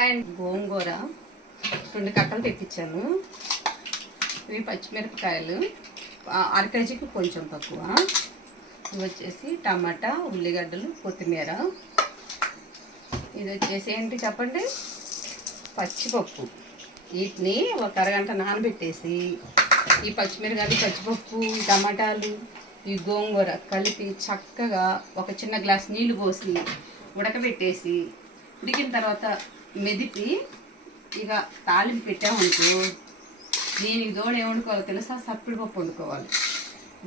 Hi అండి. గోంగూర 2 కట్టలు తెప్పించాను. ఇవి పచ్చిమిరపకాయలు అర కేజీకి కొంచెం తక్కువ. ఇవి వచ్చేసి టమాటా, ఉల్లిగడ్డలు, కొత్తిమీర. ఇది వచ్చేసి ఏంటి చెప్పండి, పచ్చిపప్పు. వీటిని ఒక అరగంట నానబెట్టేసి ఈ పచ్చిమిరకాయలు, పచ్చిపప్పు, ఈ టమాటాలు, ఈ గోంగూర కలిపి చక్కగా ఒక చిన్న గ్లాస్ నీళ్లు పోసి ఉడకబెట్టేసి ఉడికిన తర్వాత మెదిపి ఇక తాలింపు పెట్టామనుకో, దీనికి తోడు ఏం వండుకోవాలో తెలుసా? చప్పిడి పప్పు వండుకోవాలి.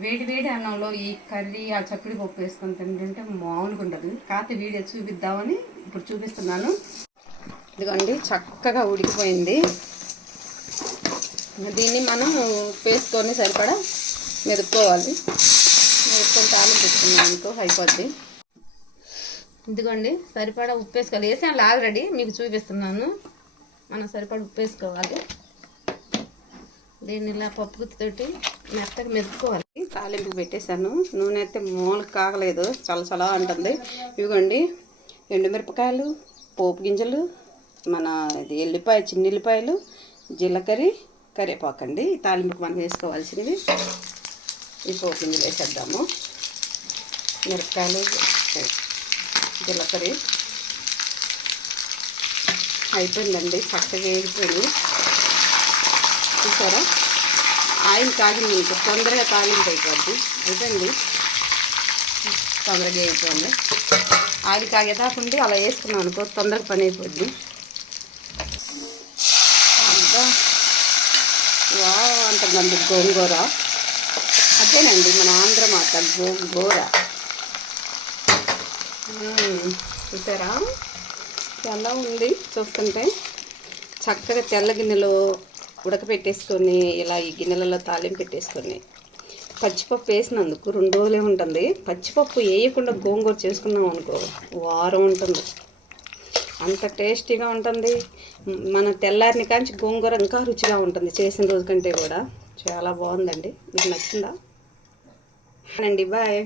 వేడి వేడి అన్నంలో ఈ కర్రీ ఆ చప్పిడి పప్పు వేసుకొని తింటుంటే మామూలుగా ఉండదు. కాకపోతే వీడియో చూపిద్దామని ఇప్పుడు చూపిస్తున్నాను. ఇదిగోండి, చక్కగా ఉడికిపోయింది. దీన్ని మనం వేసుకొని సరిపడా మెదుపుకోవాలి. మెదుపుకొని తాలింపు పెట్టుకున్నాం అనుకో అయిపోద్ది. ఇదిగోండి, సరిపడా ఉప్పు వేసుకోవాలి. వేసాను ఆల్రెడీ, మీకు చూపిస్తున్నాను. మనం సరిపడా ఉప్పు వేసుకోవాలి. దీన్ని ఇలా పప్పు గుత్తితోటి మెత్తగా మెదుపుకోవాలి. తాలింపు పెట్టేశాను. నూనె అయితే మూలకు కాగలేదు, చల్ల అంటుంది. ఇదిగోండి, ఎండుమిరపకాయలు, పోపు గింజలు, మన ఇది ఎల్లిపాయ, చిన్న ఎల్లిపాయలు, జీలకర్ర, కరివేపాకండి. ఈ తాలింపుకి మనం వేసుకోవాల్సినవి. ఈ పోపు గింజలు వేసేద్దాము. మిరపకాయలు, జీలకర్ర అయిపోయిందండి, చక్కగా వేగిపోయింది. చూసారా, ఆయిల్ కాగింది. మీకు తొందరగా తాలింపు అయిపోద్ది. అయిపోయింది, తొందరగా అయిపోయింది. ఆయిల్ కాగేదాకుండి అలా వేసుకున్నాం అనుకో, తొందరగా పని అయిపోద్ది. అంతా అంటుందండి గోంగూర. అదేనండి మన ఆంధ్ర మాట గోంగూర. చూసారా ఎలా ఉంది? చూస్తుంటే చక్కగా తెల్ల గిన్నెలో ఉడకపెట్టేసుకొని ఇలా ఈ గిన్నెలలో తాలింపు పెట్టేసుకొని పచ్చిపప్పు వేసినందుకు 2 రోజులే ఉంటుంది. పచ్చిపప్పు వేయకుండా గోంగూర చేసుకున్నాం అనుకో, వారం ఉంటుంది. అంత టేస్టీగా ఉంటుంది. మన తెల్లారిని కాంచి గోంగూర ఇంకా రుచిగా ఉంటుంది చేసిన రోజు కంటే కూడా. చాలా బాగుందండి. మీకు నచ్చిందా? అండి, బాయ్.